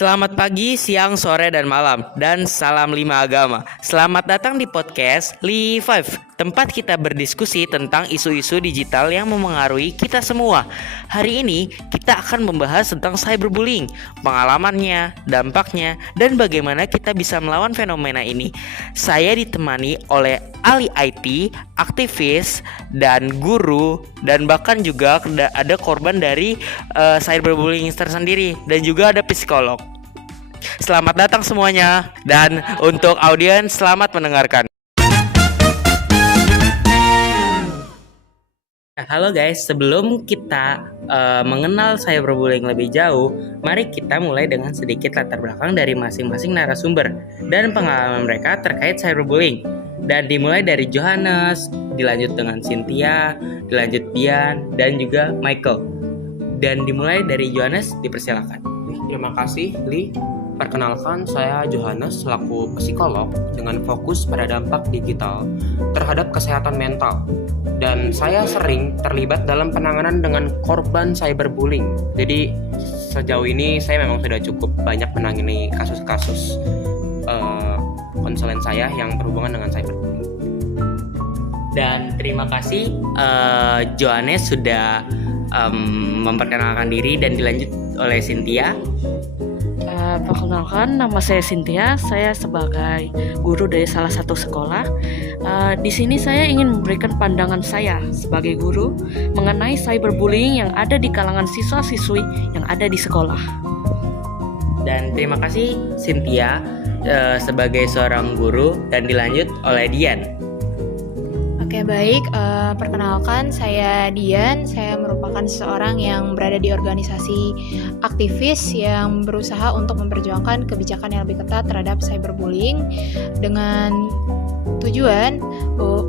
Selamat pagi, siang, sore, dan malam, dan salam lima agama. Selamat datang di podcast Li5, tempat kita berdiskusi tentang isu-isu digital yang memengaruhi kita semua. Hari ini kita akan membahas tentang cyberbullying, pengalamannya, dampaknya, dan bagaimana kita bisa melawan fenomena ini. Saya ditemani oleh ahli IT, aktivis, dan guru, dan bahkan juga ada korban dari cyberbullying tersendiri, dan juga ada psikolog. Selamat datang semuanya, dan untuk audiens selamat mendengarkan. Halo guys, sebelum kita mengenal cyberbullying lebih jauh, mari kita mulai dengan sedikit latar belakang dari masing-masing narasumber dan pengalaman mereka terkait cyberbullying. Dan dimulai dari Johannes, dilanjut dengan Cynthia, dilanjut Dian, dan juga Michael. Dan dimulai dari Johannes, dipersilakan. Terima kasih, Li. Perkenalkan, saya Johannes selaku psikolog dengan fokus pada dampak digital terhadap kesehatan mental. Dan saya sering terlibat dalam penanganan dengan korban cyberbullying. Jadi sejauh ini saya memang sudah cukup banyak menangani kasus-kasus konselin saya yang berhubungan dengan cyberbullying. Dan terima kasih Johannes sudah memperkenalkan diri, dan dilanjut oleh Cynthia. Perkenalkan, nama saya Cynthia. Saya sebagai guru dari salah satu sekolah. Di sini saya ingin memberikan pandangan saya sebagai guru mengenai cyberbullying yang ada di kalangan siswa-siswi yang ada di sekolah. Dan terima kasih Cynthia sebagai seorang guru, dan dilanjut oleh Dian. Oke, baik. Perkenalkan, saya Dian. Saya merupakan seseorang yang berada di organisasi aktivis yang berusaha untuk memperjuangkan kebijakan yang lebih ketat terhadap cyberbullying dengan tujuan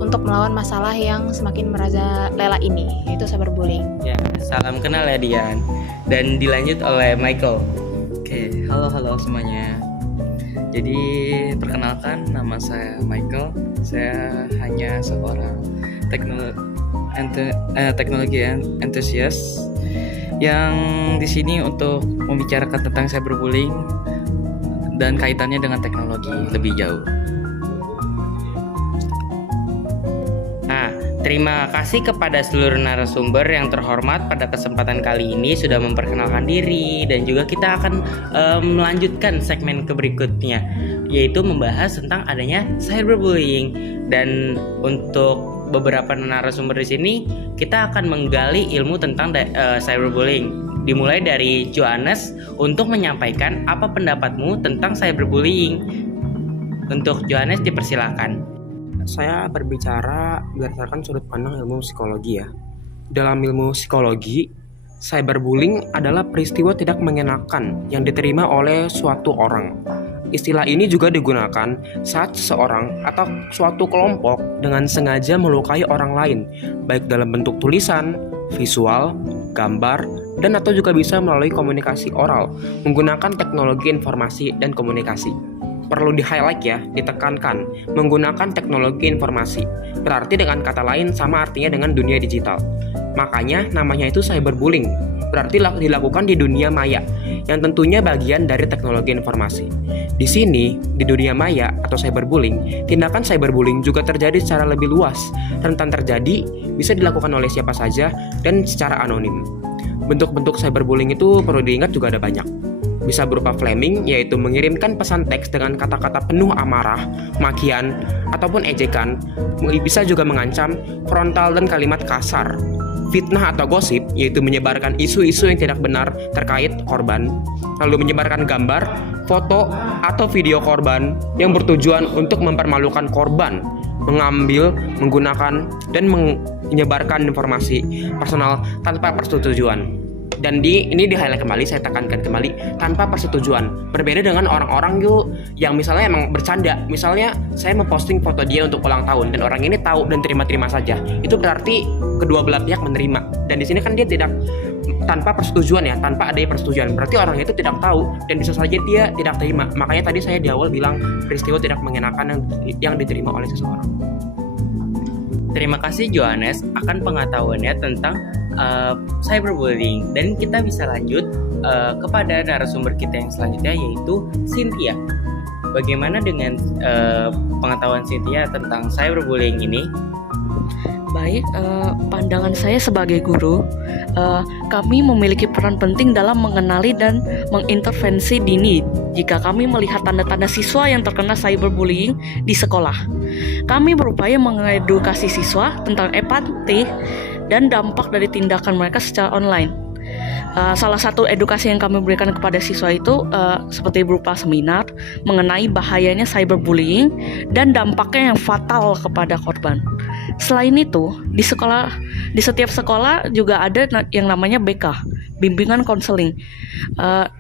untuk melawan masalah yang semakin merajalela ini, yaitu cyberbullying. Ya, salam kenal ya Dian. Dan dilanjut oleh Michael. Oke, halo semuanya. Jadi perkenalkan, nama saya Michael. Saya hanya seorang teknologi entusias yang di sini untuk membicarakan tentang cyberbullying dan kaitannya dengan teknologi lebih jauh. Terima kasih kepada seluruh narasumber yang terhormat pada kesempatan kali ini sudah memperkenalkan diri, dan juga kita akan melanjutkan segmen berikutnya, yaitu membahas tentang adanya cyberbullying. Dan untuk beberapa narasumber di sini kita akan menggali ilmu tentang cyberbullying. Dimulai dari Johannes untuk menyampaikan apa pendapatmu tentang cyberbullying. Untuk Johannes dipersilakan. Saya berbicara berdasarkan sudut pandang ilmu psikologi ya. Dalam ilmu psikologi, cyberbullying adalah peristiwa tidak mengenakan yang diterima oleh suatu orang. Istilah ini juga digunakan saat seseorang atau suatu kelompok dengan sengaja melukai orang lain, baik dalam bentuk tulisan, visual, gambar, dan atau juga bisa melalui komunikasi oral menggunakan teknologi informasi dan komunikasi. Perlu di-highlight ya, ditekankan, menggunakan teknologi informasi. Berarti dengan kata lain sama artinya dengan dunia digital. Makanya namanya itu cyberbullying. Berarti dilakukan di dunia maya, yang tentunya bagian dari teknologi informasi. Di sini, di dunia maya atau cyberbullying, tindakan cyberbullying juga terjadi secara lebih luas, rentan terjadi, bisa dilakukan oleh siapa saja, dan secara anonim. Bentuk-bentuk cyberbullying itu perlu diingat juga ada banyak. Bisa berupa flaming, yaitu mengirimkan pesan teks dengan kata-kata penuh amarah, makian, ataupun ejekan. Bisa juga mengancam, frontal, dan kalimat kasar. Fitnah atau gosip, yaitu menyebarkan isu-isu yang tidak benar terkait korban. Lalu menyebarkan gambar, foto, atau video korban yang bertujuan untuk mempermalukan korban. Mengambil, menggunakan, dan menyebarkan informasi personal tanpa persetujuan. Dan ini di-highlight kembali, saya tekankan kembali, tanpa persetujuan. Berbeda dengan orang-orang yang misalnya emang bercanda. Misalnya saya memposting foto dia untuk ulang tahun, dan orang ini tahu dan terima-terima saja. Itu berarti kedua belah pihak menerima. Dan di sini kan dia tidak tanpa persetujuan ya, tanpa adanya persetujuan. Berarti orang itu tidak tahu dan bisa saja dia tidak terima. Makanya tadi saya di awal bilang peristiwa tidak mengenakan yang diterima oleh seseorang. Terima kasih Johannes akan pengetahuannya tentang cyberbullying. Dan kita bisa lanjut kepada narasumber kita yang selanjutnya, yaitu Cynthia. Bagaimana dengan pengetahuan Cynthia tentang cyberbullying ini? Baik, pandangan saya sebagai guru, kami memiliki peran penting dalam mengenali dan mengintervensi dini jika kami melihat tanda-tanda siswa yang terkena cyberbullying di sekolah. Kami berupaya mengedukasi siswa tentang empati dan dampak dari tindakan mereka secara online. Salah satu edukasi yang kami berikan kepada siswa itu seperti berupa seminar mengenai bahayanya cyberbullying dan dampaknya yang fatal kepada korban. Selain itu, di setiap sekolah juga ada yang namanya BK, bimbingan konseling.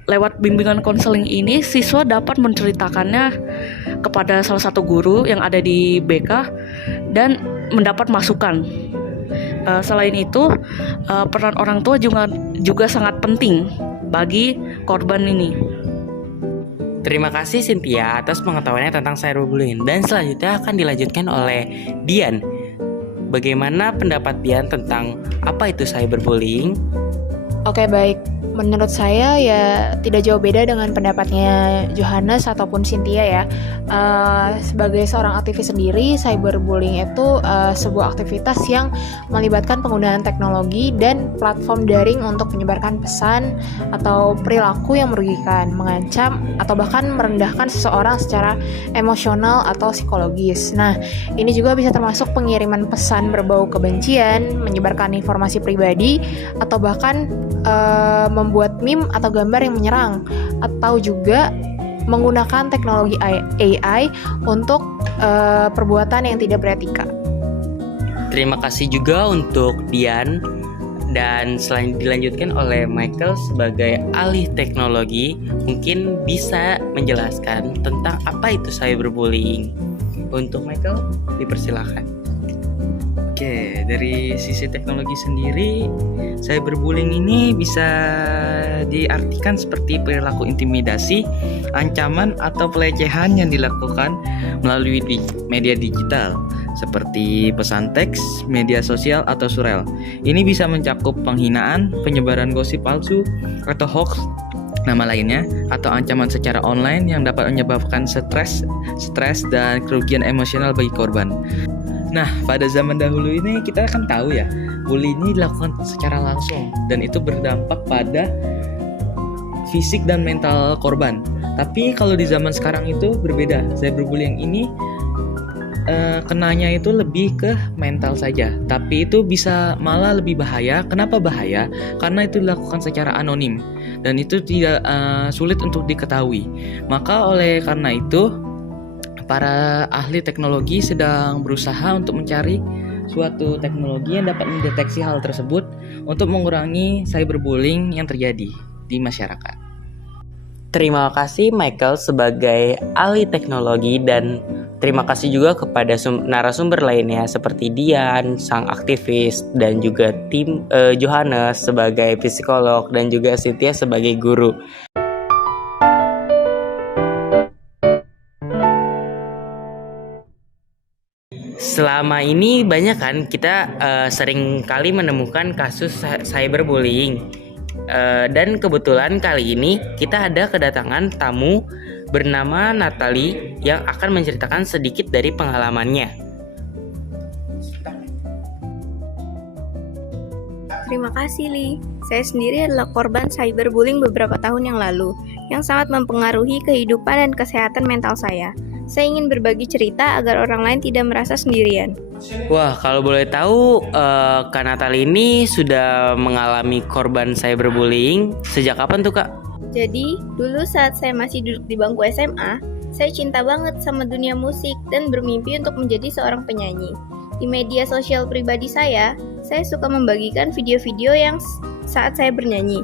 Lewat bimbingan konseling ini, siswa dapat menceritakannya kepada salah satu guru yang ada di BK dan mendapat masukan. Selain itu, peran orang tua juga sangat penting bagi korban ini. Terima kasih Cynthia atas pengetahuannya tentang cyberbullying. Dan selanjutnya akan dilanjutkan oleh Dian. Bagaimana pendapat Dian tentang apa itu cyberbullying? Oke, baik. Menurut saya ya tidak jauh beda dengan pendapatnya Johannes ataupun Cynthia ya. Sebagai seorang aktivis sendiri, cyberbullying itu sebuah aktivitas yang melibatkan penggunaan teknologi dan platform daring untuk menyebarkan pesan atau perilaku yang merugikan, mengancam, atau bahkan merendahkan seseorang secara emosional atau psikologis. Nah, ini juga bisa termasuk pengiriman pesan berbau kebencian, menyebarkan informasi pribadi, atau bahkan membuat meme atau gambar yang menyerang, atau juga menggunakan teknologi AI untuk perbuatan yang tidak beretika. Terima kasih juga untuk Dian. Dan selain dilanjutkan oleh Michael sebagai ahli teknologi, mungkin bisa menjelaskan tentang apa itu cyberbullying. Untuk Michael, dipersilakan. Oke, dari sisi teknologi sendiri, cyberbullying ini bisa diartikan seperti perilaku intimidasi, ancaman, atau pelecehan yang dilakukan melalui media digital seperti pesan teks, media sosial, atau surel. Ini bisa mencakup penghinaan, penyebaran gosip palsu, atau hoax, nama lainnya, atau ancaman secara online yang dapat menyebabkan stres dan kerugian emosional bagi korban. Nah, pada zaman dahulu ini kita kan tahu ya, bully ini dilakukan secara langsung dan itu berdampak pada fisik dan mental korban. Tapi kalau di zaman sekarang itu berbeda. Cyberbullying ini kenanya itu lebih ke mental saja, tapi itu bisa malah lebih bahaya. Kenapa bahaya? Karena itu dilakukan secara anonim dan itu tidak sulit untuk diketahui. Maka oleh karena itu para ahli teknologi sedang berusaha untuk mencari suatu teknologi yang dapat mendeteksi hal tersebut untuk mengurangi cyberbullying yang terjadi di masyarakat. Terima kasih Michael sebagai ahli teknologi, dan terima kasih juga kepada narasumber lainnya seperti Dian, sang aktivis, dan juga tim Johannes sebagai psikolog, dan juga Cynthia sebagai guru. Selama ini banyak kan kita sering kali menemukan kasus cyberbullying. Dan kebetulan kali ini kita ada kedatangan tamu bernama Natalie yang akan menceritakan sedikit dari pengalamannya. Terima kasih, Li. Saya sendiri adalah korban cyberbullying beberapa tahun yang lalu, yang sangat mempengaruhi kehidupan dan kesehatan mental saya. Saya ingin berbagi cerita agar orang lain tidak merasa sendirian. Wah, kalau boleh tahu, Kak Natalie ini sudah mengalami korban cyberbullying sejak kapan tuh, Kak? Jadi, dulu saat saya masih duduk di bangku SMA, saya cinta banget sama dunia musik dan bermimpi untuk menjadi seorang penyanyi. Di media sosial pribadi saya suka membagikan video-video yang saat saya bernyanyi.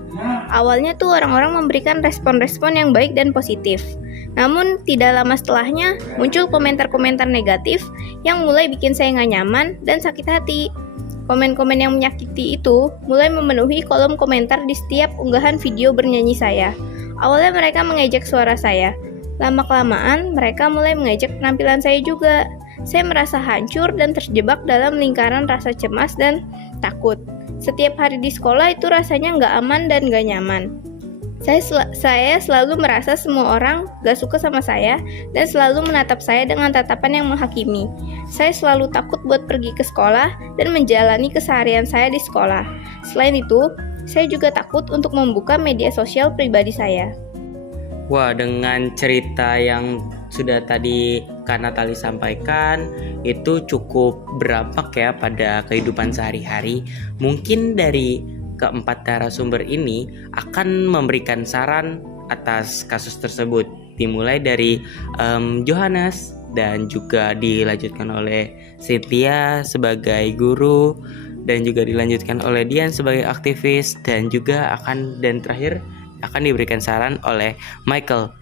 Awalnya tuh orang-orang memberikan respon-respon yang baik dan positif. Namun tidak lama setelahnya muncul komentar-komentar negatif yang mulai bikin saya nggak nyaman dan sakit hati. Komen-komen yang menyakiti itu mulai memenuhi kolom komentar di setiap unggahan video bernyanyi saya. Awalnya mereka mengejek suara saya. Lama-kelamaan mereka mulai mengejek penampilan saya juga. Saya merasa hancur dan terjebak dalam lingkaran rasa cemas dan takut. Setiap hari di sekolah itu rasanya nggak aman dan nggak nyaman. Saya selalu merasa semua orang gak suka sama saya dan selalu menatap saya dengan tatapan yang menghakimi. Saya selalu takut buat pergi ke sekolah dan menjalani keseharian saya di sekolah. Selain itu, saya juga takut untuk membuka media sosial pribadi saya. Wah, dengan cerita yang sudah tadi Kak Natali sampaikan, itu cukup berdampak ya pada kehidupan sehari-hari. Mungkin dari keempat narasumber ini akan memberikan saran atas kasus tersebut, dimulai dari Johannes dan juga dilanjutkan oleh Cynthia sebagai guru, dan juga dilanjutkan oleh Dian sebagai aktivis, dan juga terakhir akan diberikan saran oleh Michael.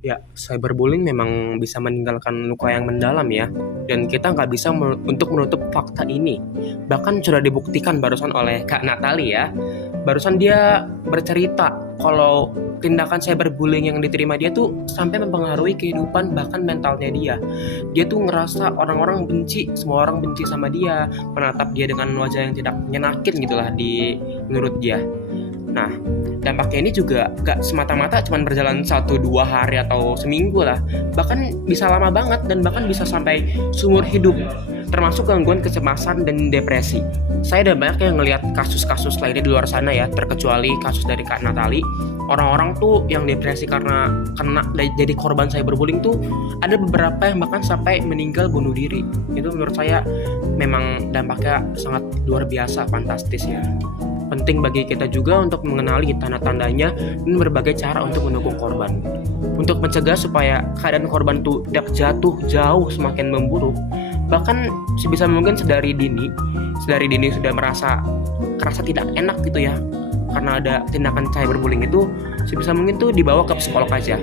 Ya, cyberbullying memang bisa meninggalkan luka yang mendalam ya. Dan kita nggak bisa untuk menutup fakta ini. Bahkan sudah dibuktikan barusan oleh Kak Natali ya. Barusan dia bercerita kalau tindakan cyberbullying yang diterima dia tuh sampai mempengaruhi kehidupan bahkan mentalnya dia. Dia tuh ngerasa orang-orang benci, semua orang benci sama dia, menatap dia dengan wajah yang tidak menyenangkan gitulah menurut dia. Nah, dampaknya ini juga gak semata-mata cuma berjalan 1-2 hari atau seminggu lah. Bahkan bisa lama banget dan bahkan bisa sampai seumur hidup. Termasuk gangguan kecemasan dan depresi. Saya udah banyak yang ngelihat kasus-kasus lainnya di luar sana ya, terkecuali kasus dari Kak Natali. Orang-orang tuh yang depresi karena kena jadi korban cyberbullying tuh ada beberapa yang bahkan sampai meninggal bunuh diri. Itu menurut saya memang dampaknya sangat luar biasa, fantastis ya. Penting bagi kita juga untuk mengenali tanda-tandanya dan berbagai cara untuk mendukung korban. Untuk mencegah supaya keadaan korban itu tidak jatuh jauh semakin memburuk, bahkan sebisa mungkin sedari dini sudah merasa tidak enak gitu ya, karena ada tindakan cyberbullying itu, sebisa mungkin tuh dibawa ke psikolog aja.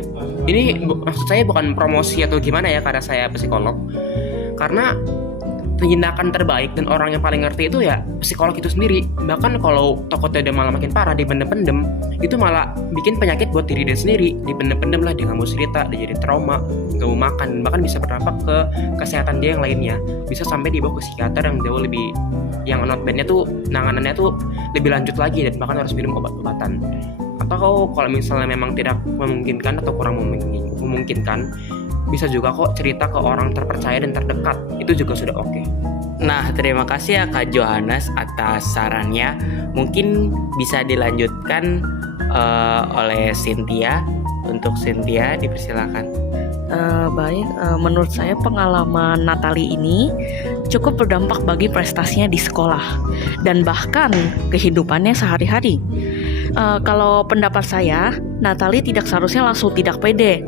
Ini maksud saya bukan promosi atau gimana ya, karena saya psikolog. Karena tindakan terbaik dan orang yang paling ngerti itu ya psikolog itu sendiri. Bahkan kalau takutnya dia malah makin parah, dipendem-pendem, itu malah bikin penyakit buat diri dia sendiri. Dipendem-pendem lah, dia gak mau cerita, dia jadi trauma, gak mau makan, bahkan bisa berdampak ke kesehatan dia yang lainnya. Bisa sampai dibawa ke psikiater yang jauh lebih, yang notabene tuh nanganannya tuh lebih lanjut lagi dan bahkan harus minum obat-obatan. Atau kalau misalnya memang tidak memungkinkan atau kurang memungkinkan, bisa juga kok cerita ke orang terpercaya dan terdekat, itu juga sudah oke. Nah, terima kasih ya Kak Johannes atas sarannya. Mungkin bisa dilanjutkan oleh Cynthia. Untuk Cynthia, dipersilakan. Menurut saya pengalaman Natali ini cukup berdampak bagi prestasinya di sekolah dan bahkan kehidupannya sehari-hari. Kalau pendapat saya, Natali tidak seharusnya langsung tidak pede.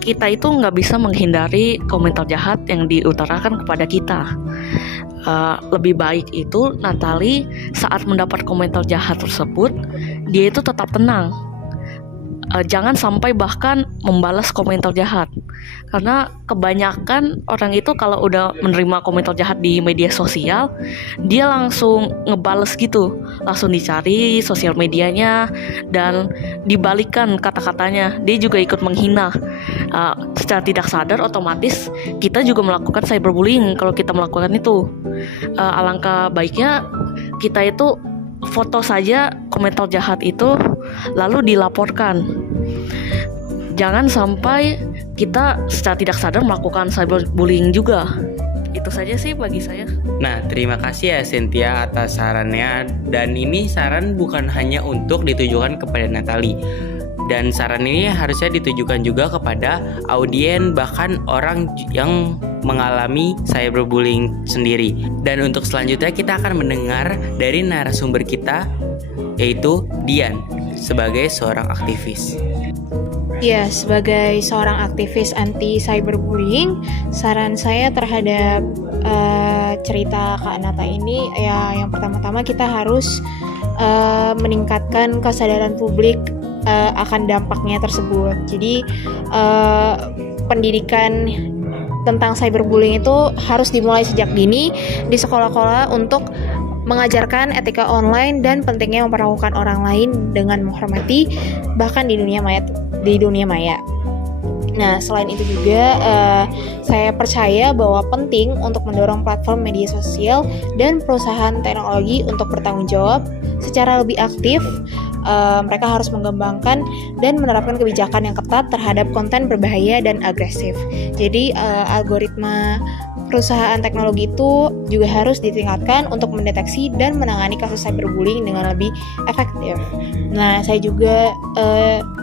Kita itu nggak bisa menghindari komentar jahat yang diutarakan kepada kita. Lebih baik itu Natali saat mendapat komentar jahat tersebut, dia itu tetap tenang. Jangan sampai bahkan membalas komentar jahat, karena kebanyakan orang itu kalau udah menerima komentar jahat di media sosial, dia langsung ngebales gitu, langsung dicari sosial medianya dan dibalikan kata-katanya, dia juga ikut menghina. Secara tidak sadar otomatis kita juga melakukan cyberbullying kalau kita melakukan itu. Alangkah baiknya kita itu foto saja komentar jahat itu lalu dilaporkan. Jangan sampai kita secara tidak sadar melakukan cyberbullying juga. Itu saja sih bagi saya. Nah, terima kasih ya Cynthia atas sarannya. Dan ini saran bukan hanya untuk ditujukan kepada Natali. Dan saran ini harusnya ditujukan juga kepada audien, bahkan orang yang mengalami cyberbullying sendiri. Dan untuk selanjutnya kita akan mendengar dari narasumber kita, yaitu Dian sebagai seorang aktivis. Ya, sebagai seorang aktivis anti cyberbullying, saran saya terhadap cerita Kak Nata ini, ya yang pertama-tama kita harus meningkatkan kesadaran publik akan dampaknya tersebut. Jadi pendidikan tentang cyberbullying itu harus dimulai sejak dini di sekolah-sekolah untuk mengajarkan etika online dan pentingnya memperlakukan orang lain dengan menghormati, bahkan di dunia maya. Nah, selain itu juga saya percaya bahwa penting untuk mendorong platform media sosial dan perusahaan teknologi untuk bertanggung jawab secara lebih aktif. Mereka harus mengembangkan dan menerapkan kebijakan yang ketat terhadap konten berbahaya dan agresif. Jadi algoritma perusahaan teknologi itu juga harus ditingkatkan untuk mendeteksi dan menangani kasus cyberbullying dengan lebih efektif. Nah, saya juga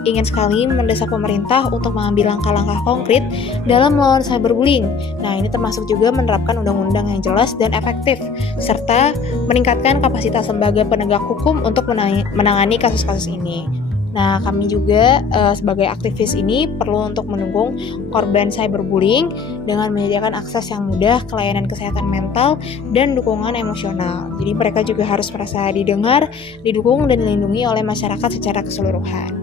ingin sekali mendesak pemerintah untuk mengambil langkah-langkah konkret dalam melawan cyberbullying. Nah, ini termasuk juga menerapkan undang-undang yang jelas dan efektif, serta meningkatkan kapasitas lembaga penegak hukum untuk menangani kasus-kasus ini. Nah, kami juga sebagai aktivis ini perlu untuk mendukung korban cyberbullying dengan menyediakan akses yang mudah ke layanan kesehatan mental dan dukungan emosional. Jadi mereka juga harus merasa didengar, didukung, dan dilindungi oleh masyarakat secara keseluruhan.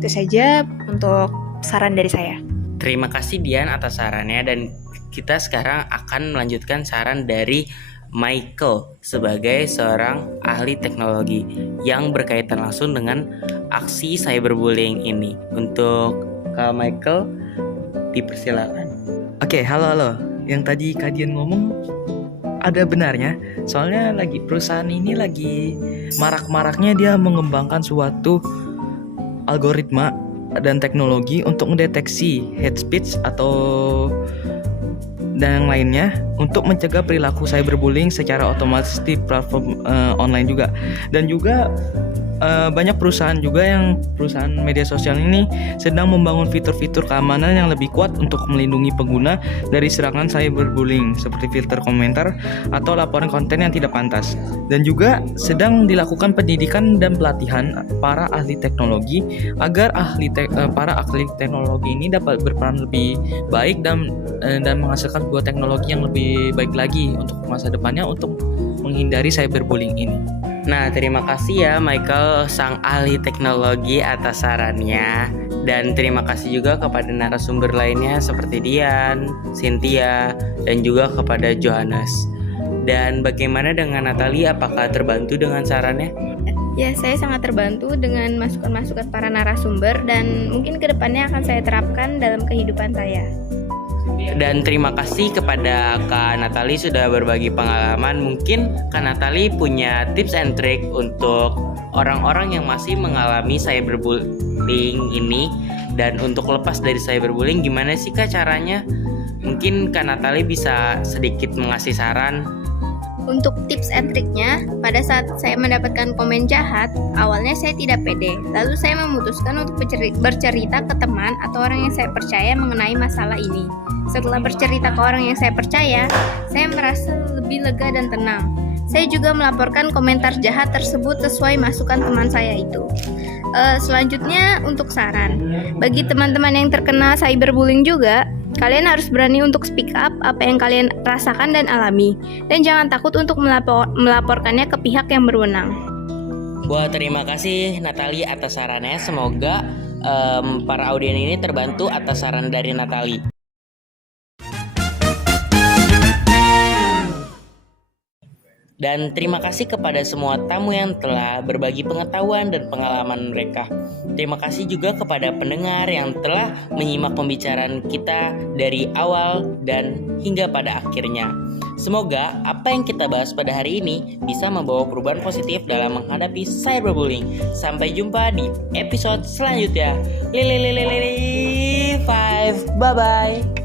Itu saja untuk saran dari saya. Terima kasih Dian atas sarannya, dan kita sekarang akan melanjutkan saran dari Michael sebagai seorang ahli teknologi yang berkaitan langsung dengan aksi cyberbullying ini. Untuk Kak Michael, dipersilakan. Oke, halo. Yang tadi Kak Dian ngomong ada benarnya. Soalnya perusahaan ini lagi marak-maraknya dia mengembangkan suatu algoritma dan teknologi untuk mendeteksi hate speech dan yang lainnya untuk mencegah perilaku cyberbullying secara otomatis di platform online juga. Dan juga banyak perusahaan media sosial ini sedang membangun fitur-fitur keamanan yang lebih kuat untuk melindungi pengguna dari serangan cyberbullying seperti filter komentar atau laporan konten yang tidak pantas. Dan juga sedang dilakukan pendidikan dan pelatihan para ahli teknologi agar para ahli teknologi ini dapat berperan lebih baik dan menghasilkan sebuah teknologi yang lebih baik lagi untuk masa depannya untuk menghindari cyberbullying ini. Nah, terima kasih ya Michael, sang ahli teknologi, atas sarannya. Dan terima kasih juga kepada narasumber lainnya seperti Dian, Cynthia, dan juga kepada Johannes. Dan bagaimana dengan Natalie, apakah terbantu dengan sarannya? Ya, saya sangat terbantu dengan masukan-masukan para narasumber dan mungkin kedepannya akan saya terapkan dalam kehidupan saya. Dan terima kasih kepada Kak Natalie sudah berbagi pengalaman. Mungkin Kak Natalie punya tips and trick untuk orang-orang yang masih mengalami cyberbullying ini. Dan untuk lepas dari cyberbullying, gimana sih Kak caranya? Mungkin Kak Natalie bisa sedikit mengasih saran. Untuk tips and triknya, pada saat saya mendapatkan komen jahat, awalnya saya tidak pede. Lalu saya memutuskan untuk bercerita ke teman atau orang yang saya percaya mengenai masalah ini. Setelah bercerita ke orang yang saya percaya, saya merasa lebih lega dan tenang. Saya juga melaporkan komentar jahat tersebut sesuai masukan teman saya itu. Selanjutnya untuk saran, bagi teman-teman yang terkena cyberbullying juga, kalian harus berani untuk speak up apa yang kalian rasakan dan alami, dan jangan takut untuk melaporkannya ke pihak yang berwenang. Wah, terima kasih Natalie atas sarannya. Semoga para audien ini terbantu atas saran dari Natalie. Dan terima kasih kepada semua tamu yang telah berbagi pengetahuan dan pengalaman mereka. Terima kasih juga kepada pendengar yang telah menyimak pembicaraan kita dari awal dan hingga pada akhirnya. Semoga apa yang kita bahas pada hari ini bisa membawa perubahan positif dalam menghadapi cyberbullying. Sampai jumpa di episode selanjutnya. 5, bye-bye.